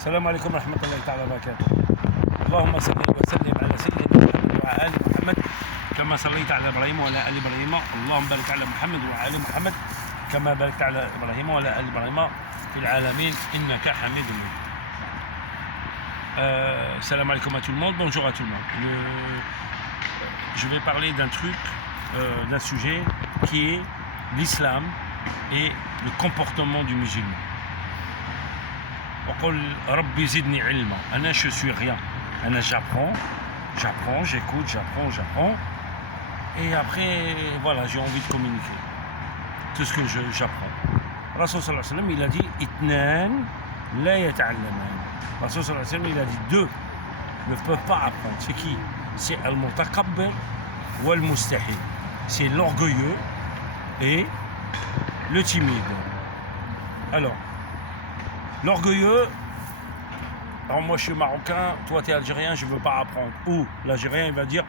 السلام عليكم ورحمة الله تعالى وبركاته. اللهم صل وسلم على سيدنا محمد وعلى آل محمد كما صليت على إبراهيم وعلى آل إبراهيم. اللهم بارك على محمد وعلى آل محمد كما باركت على إبراهيم وعلى آل إبراهيم في العالمين إنك حميد مجيد. Salam alaikum à tout le monde, bonjour à tout le monde. Je vais parler d'un truc, d'un sujet qui est l'islam et le comportement du musulman. Je suis rien. J'apprends, j'écoute, j'apprends. Et après, voilà, j'ai envie de communiquer. Tout ce que j'apprends. Rasul sallallahu alayhi wa sallam, il a dit Itnan la yata'allaman. Rasul sallallahu alayhi wa sallam, il a dit deux ne peuvent pas apprendre. C'est qui? C'est al-mutakabbir ou al-mustahil. C'est l'orgueilleux et le timide. Alors, l'orgueilleux, alors moi je suis marocain, toi tu es algérien, je ne veux pas apprendre. Ou l'algérien il va dire,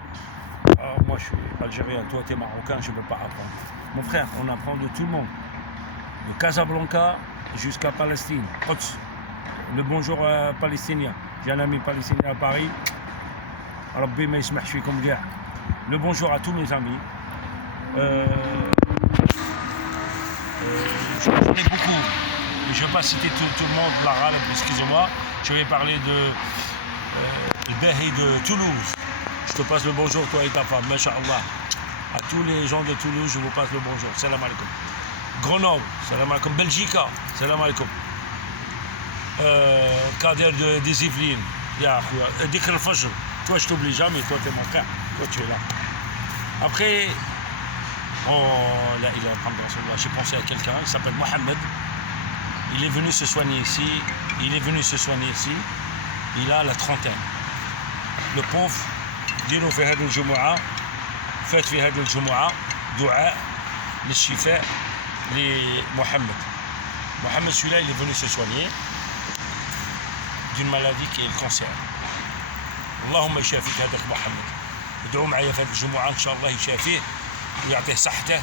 moi je suis algérien, toi tu es marocain, je ne veux pas apprendre. Mon frère, on apprend de tout le monde. De Casablanca jusqu'à Palestine. Le bonjour palestinien. J'ai un ami palestinien à Paris. Rabbi ma yismah fikum gars. Le bonjour à tous mes amis. J'en ai beaucoup. Je ne vais pas citer tout le monde, l'arabe, excusez-moi. Je vais parler de Bahi de Toulouse. Je te passe le bonjour, toi et ta femme, masha'Allah. À tous les gens de Toulouse, je vous passe le bonjour. Salam alaikum. Grenoble, salam alaikum. Belgique, salam alaikum. Kader des Yvelines, Dikr al-Fajr. Toi, je t'oublie jamais, toi, tu es mon frère. Toi, tu es là. Après, là, j'ai pensé à quelqu'un, il s'appelle Mohamed. Il est venu se soigner ici. Il a la trentaine. Le pauvre, dis-nous في هذه الجمعة فات في هذه الجمعة دعاء للشفاء لمحمد. Mohamed, celui-là, il est venu se soigner d'une maladie qui est le cancer. اللهم يشافيك هذاك محمد. ادعوا معي في هذه الجمعة إن شاء الله يشافيه ويعطيه صحته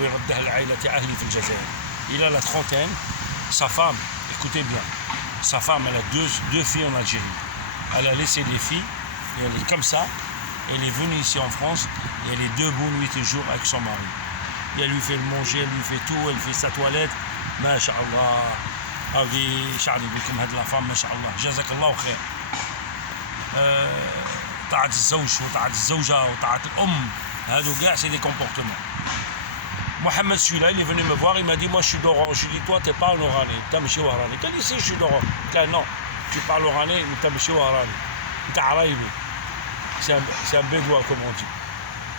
ويردها لعائلة أهلي في الجزائر. Il a la trentaine. Sa femme, écoutez bien, sa femme, elle a deux filles en Algérie. Elle a laissé les filles, et elle est comme ça. Elle est venue ici en France, et elle est debout nuit et jour avec son mari. Et elle lui fait le manger, elle lui fait tout, elle fait sa toilette. Masha'Allah. هذه شعري بكم هذه الأفام ما شاء الله جزاك الله خير. طاعة الزوج وطاعة الزوجة وطاعة الأم هذو كاع c'est des comportements. Mohamed, celui-là, il est venu me voir, il m'a dit, moi je suis d'Oran. Je lui ai dit, toi, tu n'es pas en Oranais, tu es mchi Oranais. Il dit, si, je suis d'Oran. Il dit, non, tu parles Oranais, mais tu es mchi Oranais. Tu es Araïbi. C'est un bédouin, comme on dit.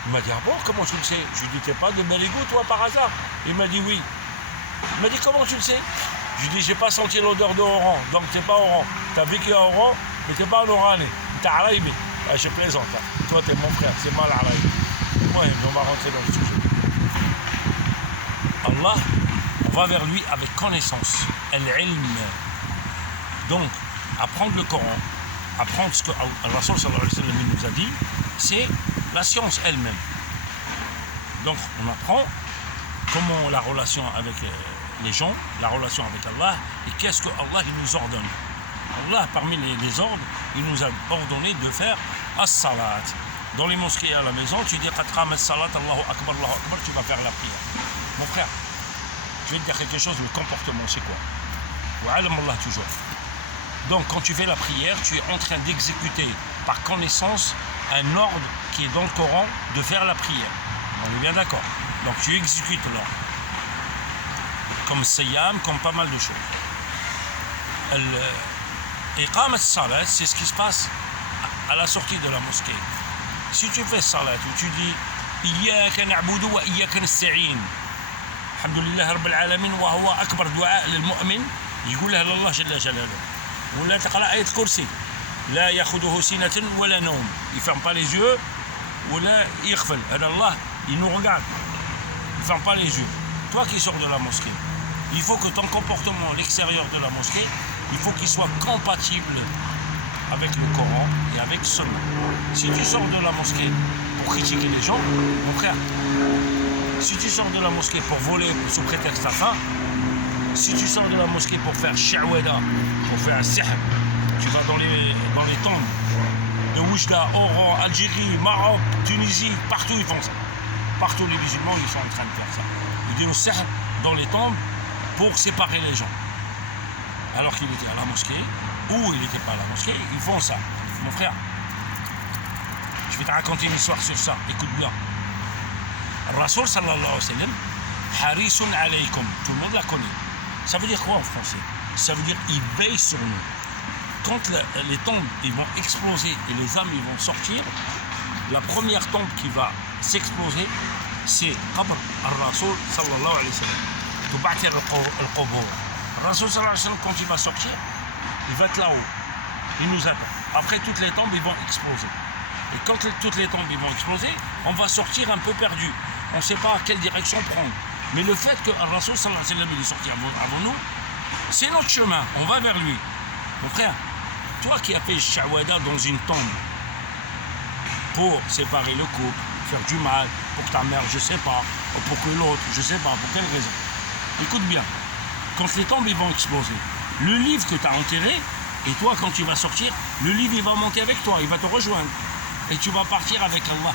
Il m'a dit, ah bon, comment tu le sais? Je lui ai dit, tu n'es pas de Beligo, toi, par hasard? Il m'a dit, oui. Il m'a dit, comment tu le sais? Je lui ai dit, j'ai pas senti l'odeur d'Oran, donc tu n'es pas Oran. Tu as vécu à Oran, mais tu n'es pas en Oranais. Tu es Araïbi. Ah, je plaisante, hein. Toi, tu es mon frère, c'est mal Araïbi. Ouais, on va rentrer dans le sujet. Allah, on va vers lui avec connaissance, al-ilm. Donc, apprendre le Coran, apprendre ce que Rasul sallallahu alayhi wa sallam nous a dit, c'est la science elle-même. Donc, on apprend comment la relation avec les gens, la relation avec Allah, et qu'est-ce que Allah il nous ordonne. Allah, parmi les ordres, il nous a ordonné de faire as-salat. Dans les mosquées à la maison, tu dis qad qamat as-salat, Allahu akbar, tu vas faire la prière. Mon frère, je vais te dire quelque chose, le comportement, c'est quoi? Wa'alam Allah toujours. Donc, quand tu fais la prière, tu es en train d'exécuter par connaissance un ordre qui est dans le Coran de faire la prière. On est bien d'accord? Donc, tu exécutes l'ordre. Comme Sayyam, comme pas mal de choses. Iqamat salat, c'est ce qui se passe à la sortie de la mosquée. Si tu fais salat où tu dis Iyyaka na'budu wa iyyaka nasta'in. الحمد لله رب العالمين وهو أكبر دعاء للمؤمن يقولها لله جل جلاله. ولا تقرأ آية الكرسي لا يأخذه سنة ولا نوم. Il ferme pas les yeux ولا يغفل. هذا الله il nous regarde. Il ferme pas les yeux. Toi qui sors de la mosquée, il faut que ton comportement à l'extérieur de la mosquée, il faut qu'il soit compatible avec le Coran et avec Sunna. Si tu sors de la mosquée pour critiquer les gens, mon frère, si tu sors de la mosquée pour voler sous prétexte à faim, si tu sors de la mosquée pour faire sha'wada, pour faire sihr, Tu vas dans les tombes de Oujda, Oran, Algérie, Maroc, Tunisie, partout ils font ça. Partout les musulmans ils sont en train de faire ça. Ils disent le sihr dans les tombes pour séparer les gens. Alors qu'il était à la mosquée, ou il n'était pas à la mosquée, ils font ça. Mon frère, je vais te raconter une histoire sur ça, écoute bien. Rasoul sallallahu alayhi wa sallam, harisun alaykum, tout le monde la connaît. Ça veut dire quoi en français? Ça veut dire il veille sur nous. Quand les tombes ils vont exploser et les âmes ils vont sortir, la première tombe qui va s'exploser, c'est Qabr al-Rasoul sallallahu alayhi wa sallam. Tubatir al-Qubur. Rasoul sallallahu alayhi wa sallam, quand il va sortir, il va être là-haut. Il nous attend. Après, toutes les tombes ils vont exploser. Et quand toutes les tombes ils vont exploser, on va sortir un peu perdu. On ne sait pas à quelle direction prendre. Mais le fait que Rasoul sallallahu alayhi wa sallam il est sorti avant nous, c'est notre chemin. On va vers lui. Mon frère, toi qui as fait shawada dans une tombe pour séparer le couple, faire du mal, pour que ta mère, je sais pas, ou pour que l'autre, je sais pas, pour quelle raison. Écoute bien, quand les tombes ils vont exploser, le livre que tu as enterré, et toi quand tu vas sortir, le livre il va monter avec toi, il va te rejoindre. Et tu vas partir avec Allah.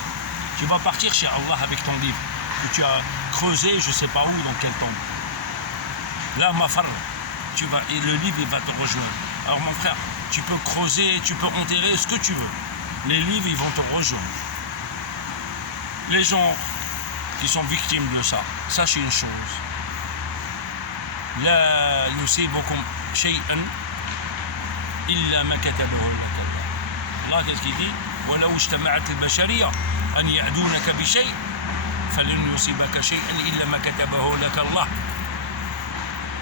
Tu vas partir chez Allah avec ton livre, que tu as creusé, je sais pas où, dans quelle tombe. Là, ma femme, et le livre il va te rejoindre. Alors mon frère, tu peux creuser, tu peux enterrer ce que tu veux. Les livres ils vont te rejoindre. Les gens qui sont victimes de ça, sachez une chose. La yusibukum shay'an illa ma katabahu Allah. Allah qu'est-ce qu'il dit? ولو اجتمعت البشرية أن يأذونك بشيء فلن يصيبك شيئا إلا ما كتبه لك الله.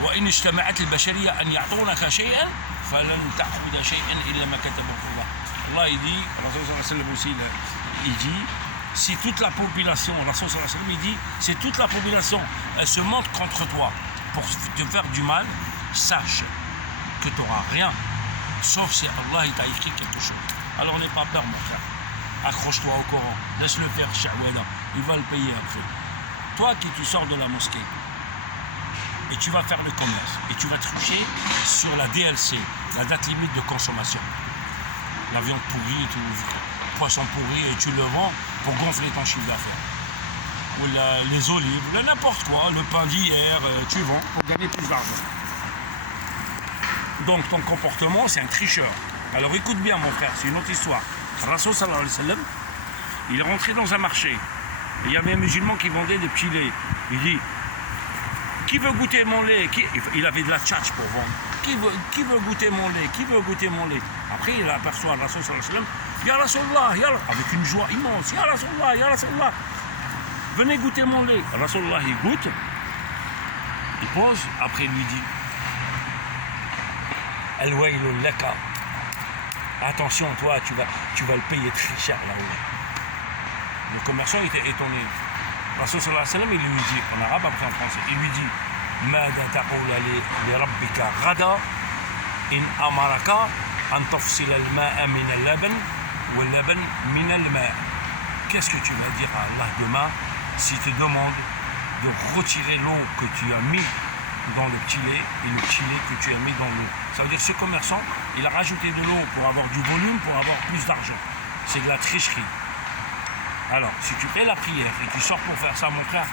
وإن اجتمعت البشرية أن يعطونك شيئا فلن تأخذ شيئا إلا ما كتبه الله. Allah il dit, Rasoul sallallahu alayhi wa sallam aussi, il dit, si toute la population, Rasoul sallallahu alayhi wa sallam il dit, si toute la population elle se monte contre toi pour te faire du mal, sache que tu n'auras rien, sauf si Allah il t'a écrit quelque chose. Alors n'aie pas peur mon frère, accroche-toi au Coran, laisse-le faire shawada, il va le payer après. Toi qui tu sors de la mosquée, et tu vas faire le commerce, et tu vas tricher sur la DLC, la date limite de consommation. La viande pourrie, le poisson pourri, et tu le vends pour gonfler ton chiffre d'affaires. Ou les olives, ou n'importe quoi, le pain d'hier, tu vends pour gagner plus d'argent. Donc ton comportement, c'est un tricheur. Alors écoute bien mon frère, c'est une autre histoire. Rasoul sallallahu alayhi wa sallam, il est rentré dans un marché. Et il y avait un musulman qui vendait des petits laits. Il dit, qui veut goûter mon lait? Il avait de la tchatch pour vendre. Qui veut goûter mon lait? Qui veut goûter mon lait? Après il aperçoit Rasoul sallallahu alayhi wa sallam. Ya Rasulullah, avec une joie immense. Ya Rasulullah, Ya Rasulullah. Venez goûter mon lait. Rasulullah il goûte. Il pose. Après il lui dit, Al-waylu laka. Attention, toi, tu vas le payer très cher là-haut. Le commerçant était étonné. Rasoul sallallahu alayhi wa sallam, il lui dit, en arabe, après en français, il lui dit, Mada taqoula li rabbika ghada in amaraka an tafsila al-ma'a min al-laban wa al-laban min al-ma'. Qu'est-ce que tu vas dire à Allah demain s'il te demande de retirer l'eau que tu as mis dans le petit lait et le petit lait que tu as mis dans l'eau? Ça veut dire que ce commerçant, il a rajouté de l'eau pour avoir du volume, pour avoir plus d'argent. C'est de la tricherie. Alors, si tu fais la prière et tu sors pour faire ça, mon frère,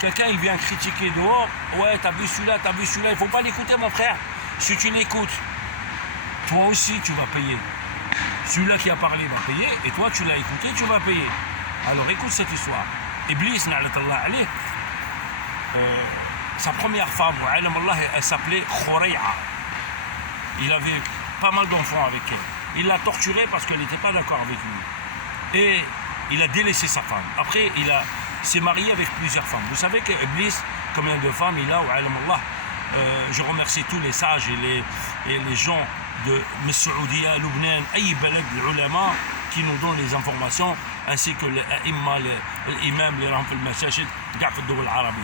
quelqu'un il vient critiquer dehors, ouais t'as vu celui-là, il faut pas l'écouter mon frère. Si tu l'écoutes, toi aussi tu vas payer. Celui-là qui a parlé va payer et toi tu l'as écouté, tu vas payer. Alors écoute cette histoire. Iblis, sa première femme, elle s'appelait Khuray'a. Il avait pas mal d'enfants avec elle. Il l'a torturée parce qu'elle n'était pas d'accord avec lui. Et il a délaissé sa femme. Après, s'est marié avec plusieurs femmes. Vous savez que Iblis, combien de femmes il a, je remercie tous les sages et les gens de Saoudia, Lubnan, Aïe Balad, les ulama, qui nous donnent les informations, ainsi que l'imam, les rampes, le masajid, Gaf al-Doul al-Arabi.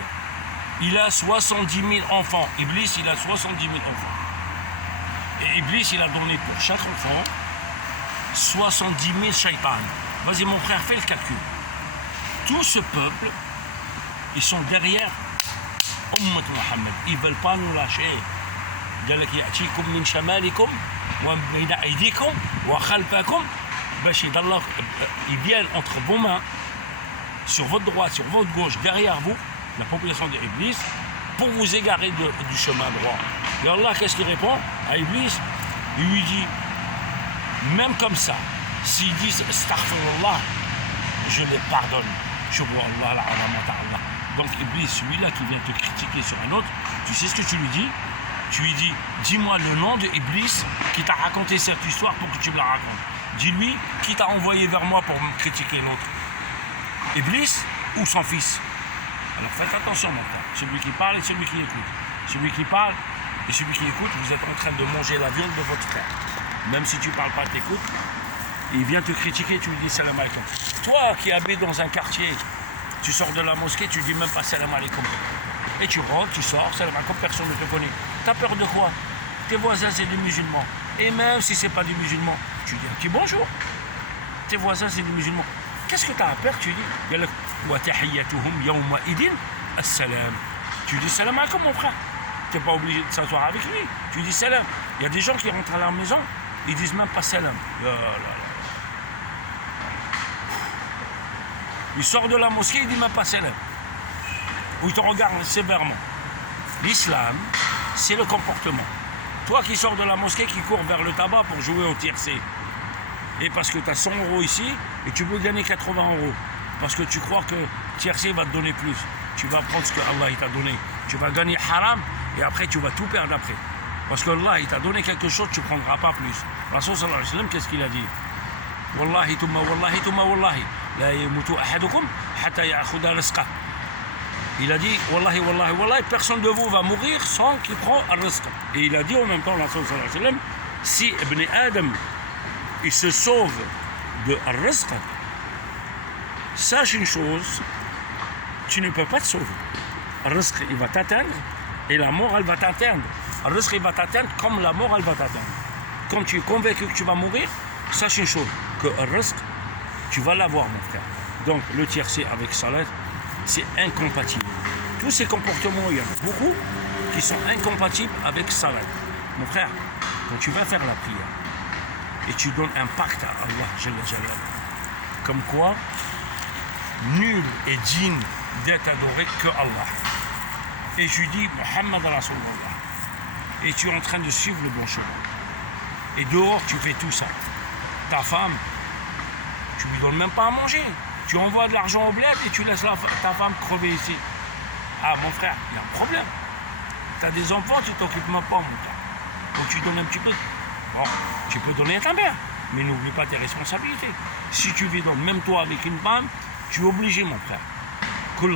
Il a 70 000 enfants. Iblis, il a 70 000 enfants. Et Iblis, il a donné pour chaque enfant 70 000 shaitans. Vas-y mon frère, fais le calcul. Tout ce peuple, ils sont derrière أمة محمد. Ils ne veulent pas nous lâcher. قال لك يأتيكم من شمالكم وبين أيديكم وخلفكم باش يضل. Ils viennent entre vos mains, sur votre droite, sur votre gauche, derrière vous, la population de Iblis, pour vous égarer du chemin droit. Et Allah, qu'est-ce qu'il répond à Iblis? Il lui dit, même comme ça, s'ils disent Astaghfirullah, je les pardonne. Donc Iblis, celui-là qui vient te critiquer sur un autre, tu sais ce que tu lui dis? Tu lui dis, dis-moi le nom de Iblis qui t'a raconté cette histoire pour que tu me la racontes. Dis-lui qui t'a envoyé vers moi pour me critiquer l'autre. Iblis ou son fils? Alors faites attention mon frère, celui qui parle et celui qui écoute. Celui qui parle et celui qui écoute, vous êtes en train de manger la viande de votre frère. Même si tu ne parles pas, t'écoutes, il vient te critiquer, tu lui dis salam alaikum. Toi qui habites dans un quartier, tu sors de la mosquée, tu dis même pas salam alaikum. Et tu rentres, tu sors, salam alaikum, personne ne te connaît. T'as peur de quoi? Tes voisins c'est des musulmans. Et même si c'est pas des musulmans, tu dis un petit bonjour. Tes voisins c'est des musulmans. Qu'est-ce que tu as à perdre? Tu dis tu dis salam alaikum mon frère. Tu n'es pas obligé de s'asseoir avec lui. Tu dis salam. Il y a des gens qui rentrent à la maison, ils disent même pas salam. Il sort de la mosquée, il dit même pas salam. Ou il te regarde sévèrement. L'islam, c'est le comportement. Toi qui sors de la mosquée, qui cours vers le tabac pour jouer au tiercé, et parce que tu as 100 € ici, et tu peux gagner 80 €, parce que tu crois que tiercé va te donner plus, tu vas prendre ce que Allah t'a donné. Tu vas gagner haram, et après tu vas tout perdre après. Parce que Allah t'a donné quelque chose, tu ne prendras pas plus. Rasul sallallahu alayhi wa sallam, qu'est-ce qu'il a dit? Wallahi thumma wallahi thumma wallahi, la yamutu ahadukum hatta ya'khudha rizqah. Il a dit, wallahi, wallahi, wallahi, personne de vous va mourir sans qu'il prend un rizq. Et il a dit en même temps, Rasul sallallahu alayhi wa sallam, si Ibn Adam, il se sauve de rizq, sache une chose, tu ne peux pas te sauver. Le rizq, il va t'atteindre et la mort, elle va t'atteindre. Le rizq, il va t'atteindre comme la mort, elle va t'atteindre. Comme tu es convaincu que tu vas mourir, sache une chose, que le rizq, tu vas l'avoir, mon frère. Donc, le tiercé avec salat, c'est incompatible. Tous ces comportements, il y en a beaucoup qui sont incompatibles avec salat. Mon frère, quand tu vas faire la prière et tu donnes un pacte à Allah, Jalla Jalla, comme quoi, nul est digne d'être adoré que Allah. Et je dis Muhammad Rasulullah. Et tu es en train de suivre le bon chemin. Et dehors, tu fais tout ça. Ta femme, tu lui donnes même pas à manger. Tu envoies de l'argent au bled et tu laisses ta femme crever ici. Ah mon frère, il y a un problème. Tu as des enfants, tu t'occupes même pas, mon gars. Donc tu donnes un petit peu. Bon, tu peux donner à ta mère, mais n'oublie pas tes responsabilités. Si tu vis donc, même toi avec une femme, tu es obligé, mon frère. Tu es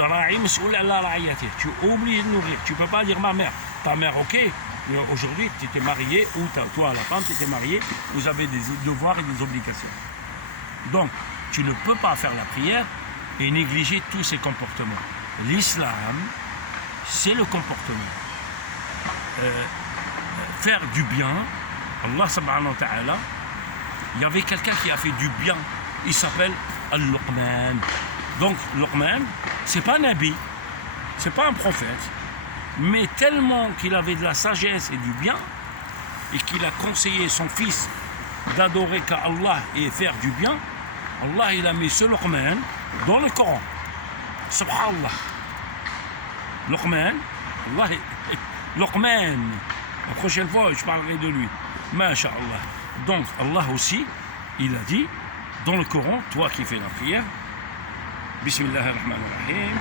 obligé de nourrir. Tu ne peux pas dire ma mère. Ta mère, ok, mais aujourd'hui, tu étais marié, ou toi, la femme, tu étais marié, vous avez des devoirs et des obligations. Donc, tu ne peux pas faire la prière et négliger tous ces comportements. L'islam, c'est le comportement. Faire du bien, Allah subhanahu wa ta'ala, il y avait quelqu'un qui a fait du bien, il s'appelle Al-Luqman. Donc Luqman, c'est pas un nabi, c'est pas un prophète, mais tellement qu'il avait de la sagesse et du bien, et qu'il a conseillé son fils d'adorer qu'Allah et faire du bien, Allah il a mis ce Luqman dans le Coran. Subhanallah. Luqman, Luqman. La prochaine fois, je parlerai de lui. Masha'Allah. Donc, Allah aussi, il a dit, dans le Coran, toi qui fais la prière, Bismillahirrahmanirrahim,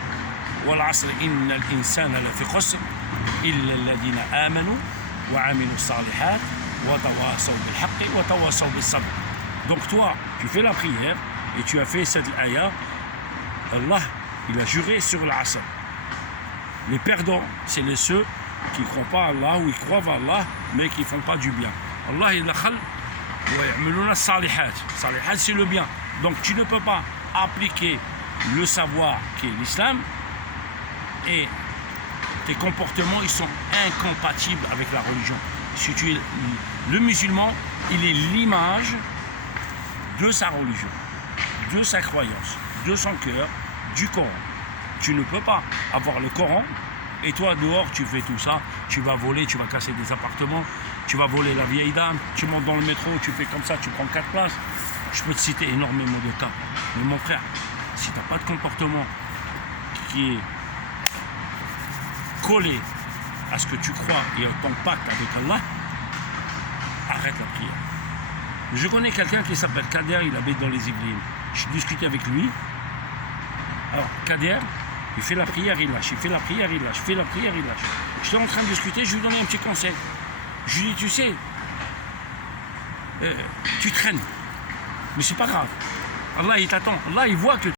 Wal asr innal insana lafi khusr, illa alladhina amanu, wa amilu salihat, wa tawasaw bil haqqi, wa tawasaw bis sabr. Donc, toi, tu fais la prière, et tu as fait cette ayah, Allah, il a juré sur l'asr. Les perdants, c'est ceux qui ne croient pas à Allah ou ils croient à Allah mais qui ne font pas du bien. Allah il a khal wa ya'maluna salihat. Salihat c'est le bien. Donc tu ne peux pas appliquer le savoir qui est l'islam et tes comportements ils sont incompatibles avec la religion. Si tu es le musulman, il est l'image de sa religion, de sa croyance, de son cœur, du Coran. Tu ne peux pas avoir le Coran Et toi, dehors, tu fais tout ça, tu vas voler, tu vas casser des appartements, tu vas voler la vieille dame, tu montes dans le métro, tu fais comme ça, tu prends 4 places. Je peux te citer énormément de cas. Mais mon frère, si tu n'as pas de comportement qui est collé à ce que tu crois et à ton pacte avec Allah, arrête la prière. Je connais quelqu'un qui s'appelle Kader, il habite dans les Yvelines. Je discutais avec lui. Alors, Kader, il fait la prière, il lâche, il fait la prière, il lâche, il fait la prière, il lâche. J'étais en train de discuter, je lui donnais un petit conseil. Je lui dis, tu sais, tu traînes, mais c'est pas grave. Allah, il t'attend. Allah, il voit que